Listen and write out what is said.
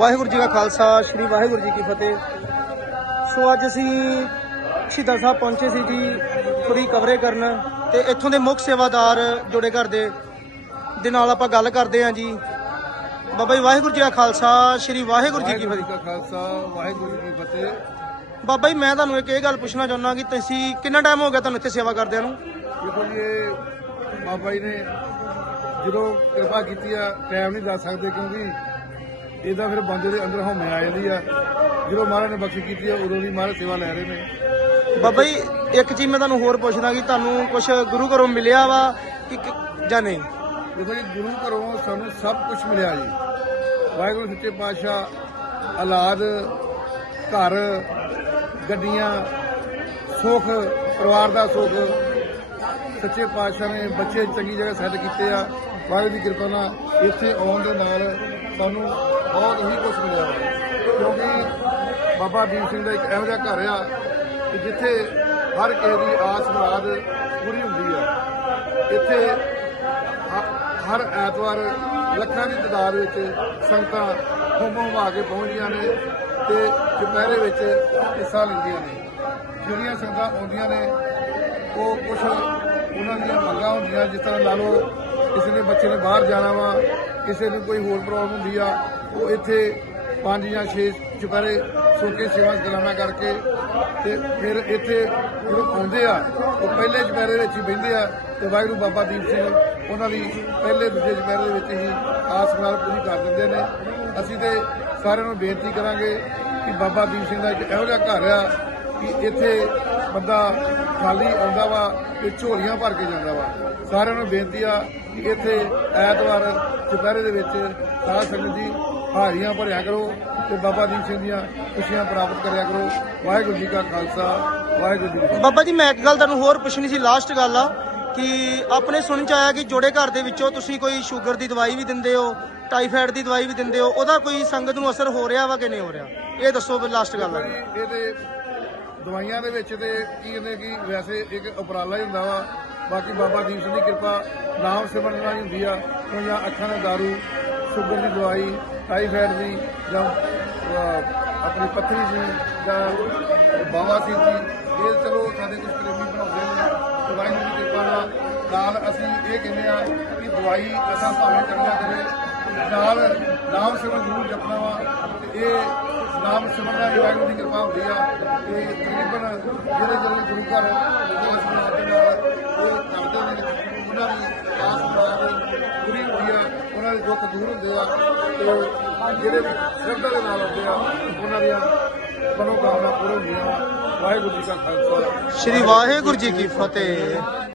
ਵਾਹਿਗੁਰੂ ਜੀ ਕਾ ਖਾਲਸਾ ਸ੍ਰੀ ਵਾਹਿਗੁਰੂ ਜੀ ਕੀ ਫਤਿਹ। ਸੋ ਅੱਜ ਅਸੀਂ ਸ਼ਹੀਦਾਂ ਸਾਹਿਬ ਪਹੁੰਚੇ ਸੀ ਜੀ ਥੋੜੀ ਕਵਰੇ ਕਰਨ ਤੇ ਇੱਥੋਂ ਦੇ ਮੁੱਖ ਸੇਵਾਦਾਰ ਜੋੜੇ ਘਰ ਦੇ ਦੇ ਨਾਲ ਆਪਾਂ ਗੱਲ ਕਰਦੇ ਹਾਂ ਜੀ। ਬਾਬਾ ਜੀ ਵਾਹਿਗੁਰੂ ਜੀ ਕਾ ਖਾਲਸਾ ਸ੍ਰੀ ਵਾਹਿਗੁਰੂ ਜੀ ਕੀ ਫਤਿਹ। ਖਾਲਸਾ ਵਾਹਿਗੁਰੂ ਜੀ ਕੀ ਫਤਿਹ। ਬਾਬਾ ਜੀ ਮੈਂ ਤੁਹਾਨੂੰ ਇੱਕ ਇਹ ਗੱਲ ਪੁੱਛਣਾ ਚਾਹੁੰਦਾ ਕਿ ਤੁਸੀਂ ਕਿੰਨਾ ਟਾਈਮ ਹੋ ਗਿਆ ਤੁਹਾਨੂੰ ਇੱਥੇ ਸੇਵਾ ਕਰਦਿਆਂ ਨੂੰ? ਦੇਖੋ ਜੀ ਬਾਬਾ ਜੀ ਨੇ ਜਦੋਂ ਕਿਰਪਾ ਕੀਤੀ ਆ ਟਾਈਮ ਨਹੀਂ ਦੱਸ ਸਕਦੇ ਕਿਉਂਕਿ ਇਹਦਾ ਫਿਰ ਬੰਦੇ ਦੇ ਅੰਦਰ ਹਉਮੈ ਆ ਜਾਂਦੀ ਆ। ਜਦੋਂ ਮਹਾਰਾਜ ਨੇ ਬਖਸ਼ੀ ਕੀਤੀ ਆ ਉਦੋਂ ਵੀ ਮਹਾਰਾਜ ਸੇਵਾ ਲੈ ਰਹੇ ਨੇ। ਬਾਬਾ ਜੀ ਇੱਕ ਚੀਜ਼ ਮੈਂ ਤੁਹਾਨੂੰ ਹੋਰ ਪੁੱਛਦਾ ਕਿ ਤੁਹਾਨੂੰ ਕੁਝ ਗੁਰੂ ਘਰੋਂ ਮਿਲਿਆ ਵਾ ਕਿ ਕਿ- ਜਾਂ ਨਹੀਂ? ਦੇਖੋ ਜੀ ਗੁਰੂ ਘਰੋਂ ਸਾਨੂੰ ਸਭ ਕੁਝ ਮਿਲਿਆ ਜੀ। ਵਾਹਿਗੁਰੂ ਸੱਚੇ ਪਾਤਸ਼ਾਹ ਔਲਾਦ ਘਰ ਗੱਡੀਆਂ ਸੁੱਖ ਪਰਿਵਾਰ ਦਾ ਸੁੱਖ ਸੱਚੇ ਪਾਤਸ਼ਾਹ ਨੇ ਬੱਚੇ ਚੰਗੀ ਜਗ੍ਹਾ ਸੈੱਟ ਕੀਤੇ ਆ। ਵਾਹਿਗੁਰੂ ਦੀ ਕਿਰਪਾ ਨਾਲ ਇੱਥੇ ਆਉਣ ਦੇ ਨਾਲ ਸਾਨੂੰ ਬਹੁਤ ਹੀ ਕੁਝ ਮਿਲਿਆ। ਕਿਉਂਕਿ ਬਾਬਾ ਦੀਪ ਸਿੰਘ ਦਾ ਇੱਕ ਇਹੋ ਜਿਹਾ ਘਰ ਆ ਕਿ ਜਿੱਥੇ ਹਰ ਕਿਸੇ ਦੀ ਆਸ ਮੁਰਾਦ ਪੂਰੀ ਹੁੰਦੀ ਆ। ਇੱਥੇ ਹਰ ਐਤਵਾਰ ਲੱਖਾਂ ਦੀ ਤਾਦਾਦ ਵਿੱਚ ਸੰਗਤਾਂ ਹੁੰਮ ਹੁਮਾ ਕੇ ਪਹੁੰਚਦੀਆਂ ਨੇ ਤੇ ਦੁਪਹਿਰੇ ਵਿੱਚ ਹਿੱਸਾ ਲੈਂਦੀਆਂ ਨੇ। ਜਿਹੜੀਆਂ ਸੰਗਤਾਂ ਆਉਂਦੀਆਂ ਨੇ, ਉਹ ਕੁਝ ਉਹਨਾਂ ਦੀਆਂ ਮੰਗਾਂ ਹੁੰਦੀਆਂ, ਜਿਸ ਤਰ੍ਹਾਂ ਲਾ ਲਓ ਕਿਸੇ ਨੇ ਬੱਚੇ ਨੇ ਬਾਹਰ ਜਾਣਾ ਵਾ, ਕਿਸੇ ਨੂੰ ਕੋਈ ਹੋਰ ਪ੍ਰੋਬਲਮ ਹੁੰਦੀ ਆ, ਉਹ ਇੱਥੇ ਪੰਜ ਜਾਂ ਛੇ ਚੁਪਹਿਰੇ ਸੋਕੇ ਸੇਵਾ ਸਲਾਮਾ ਕਰਕੇ ਤੇ ਫਿਰ ਇੱਥੇ ਜਦੋਂ ਆਉਂਦੇ ਆ, ਉਹ ਪਹਿਲੇ ਚੁਪਹਿਰੇ ਵਿੱਚ ਹੀ ਬਹਿੰਦੇ ਆ ਤੇ ਵਾਹਿਗੁਰੂ ਬਾਬਾ ਦੀਪ ਸਿੰਘ ਉਹਨਾਂ ਦੀ ਪਹਿਲੇ ਦੂਜੇ ਚੁਪਹਿਰੇ ਦੇ ਵਿੱਚ ਹੀ ਆਸ ਨਾਲ ਪੂਰੀ ਕਰ ਦਿੰਦੇ ਨੇ। ਅਸੀਂ ਤੇ ਸਾਰਿਆਂ ਨੂੰ ਬੇਨਤੀ ਕਰਾਂਗੇ ਕਿ ਬਾਬਾ ਦੀਪ ਸਿੰਘ ਦਾ ਇੱਕ ਇਹੋ ਜਿਹਾ ਘਰ ਆ ਕਿ ਇੱਥੇ ਬੰਦਾ ਖਾਲੀ ਆਉਂਦਾ ਵਾ ਤੇ ਝੋਲੀਆਂ ਭਰ ਕੇ ਜਾਂਦਾ ਵਾ। ਸਾਰਿਆਂ ਨੂੰ ਬੇਨਤੀ ਆ ਕਿ ਇੱਥੇ ਐਤਵਾਰ ਦੁਪਹਿਰੇ ਦੇ ਵਿੱਚ ਸਾਧ ਸੰਗਤ ਜੀ ਹਾਜ਼ਰੀਆਂ ਭਰਿਆ ਕਰੋ ਤੇ ਬਾਬਾ ਦੀਪ ਸਿੰਘ ਦੀਆਂ ਖੁਸ਼ੀਆਂ ਪ੍ਰਾਪਤ ਕਰਿਆ ਕਰੋ। ਵਾਹਿਗੁਰੂ ਜੀ ਕਾ ਖਾਲਸਾ ਵਾਹਿਗੁਰੂ ਜੀ ਬਾਬਾ ਜੀ ਮੈਂ ਇੱਕ ਗੱਲ ਤੁਹਾਨੂੰ ਹੋਰ ਪੁੱਛਣੀ ਸੀ ਲਾਸਟ ਗੱਲ ਆ ਕਿ ਆਪਣੇ ਸੁਣਨ ਚ ਆਇਆ ਕਿ ਜੋੜੇ ਘਰ ਦੇ ਵਿੱਚੋਂ ਤੁਸੀਂ ਕੋਈ ਸ਼ੂਗਰ ਦੀ ਦਵਾਈ ਵੀ ਦਿੰਦੇ ਹੋ ਟਾਈਫਾਇਡ ਦੀ ਦਵਾਈ ਵੀ ਦਿੰਦੇ ਹੋ ਉਹਦਾ ਕੋਈ ਸੰਗਤ ਨੂੰ ਅਸਰ ਹੋ ਰਿਹਾ ਵਾ ਕਿ ਨਹੀਂ ਹੋ ਰਿਹਾ? ਇਹ ਦੱਸੋ ਲਾਸਟ ਗੱਲ ਆ। ਇਹਦੇ ਦਵਾਈਆਂ ਦੇ ਵਿੱਚ ਤੇ ਕੀ ਕਹਿੰਦੇ ਕਿ ਵੈਸੇ ਇੱਕ ਉਪਰਾਲਾ ਹੀ ਹੁੰਦਾ ਵਾ, ਬਾਕੀ ਬਾਬਾ ਦੀਪ ਸਿੰਘ ਦੀ ਕਿਰਪਾ ਨਾਮ ਸਿਮਰਨ ਨਾਲ ਹੀ ਹੁੰਦੀ ਆ ਹੁਣ ਜਾਂ ਅੱਖਾਂ ਦਾ ਦਾਰੂ, ਸ਼ੂਗਰ ਦੀ ਦਵਾਈ ਟਾਈਫਾਇਡ ਦੀ, ਜਾਂ ਆਪਣੀ ਪੱਥਰੀ ਦੀ ਜਾਂ ਬਾਵਾ ਸੀ ਦੀ ਇਹ ਚਲੋ ਸਾਡੇ ਕੁਝ ਪ੍ਰੇਮੀ ਬਣਾਉਂਦੇ ਨੇ। ਦਵਾਈ ਦੀ ਕਿਰਪਾ ਨਾਲ ਨਾਲ ਅਸੀਂ ਇਹ ਕਹਿੰਦੇ ਆ ਕਿ ਦਵਾਈ ਅਸਾਂ ਭਾਵੇਂ ਚੰਗਾ ਕਰੇ ਨਾਲ ਨਾਮ ਸਿਮਰਨ ਜ਼ਰੂਰ ਜਪਣਾ ਵਾ। ਇਹ ਨਾਮ ਸਿਮਰਨ ਦਾ ਹੀ ਵਾਹਿਗੁਰੂ ਦੀ ਕਿਰਪਾ ਹੁੰਦੀ ਆ, ਤੇ ਤਕਰੀਬਨ ਜਿਹੜੇ ਜਿਹੜੇ ਗੁਰੂ ਘਰ ਜਿਹੜੇ ਇਸ ਦੇ ਨਾਲ ਉਹ ਕਰਦੇ ਨੇ, ਉਹਨਾਂ ਦੀ ਆਸ ਮੁਰਾਦ ਪੂਰੀ ਹੁੰਦੀ ਆ, ਉਹਨਾਂ ਦੇ ਦੁੱਖ ਦੂਰ ਹੁੰਦੇ ਆ, ਤੇ ਜਿਹੜੇ ਸ਼ਰਧਾ ਦੇ ਨਾਲ ਆਉਂਦੇ ਆ, ਉਹਨਾਂ ਦੀਆਂ ਮਨੋਕਾਮਨਾ ਪੂਰੀ ਹੁੰਦੀਆਂ ਵਾਹਿਗੁਰੂ ਜੀ ਕਾ ਖਾਲਸਾ। ਸ਼੍ਰੀ ਵਾਹਿਗੁਰੂ ਜੀ ਕੀ ਫਤਿਹ।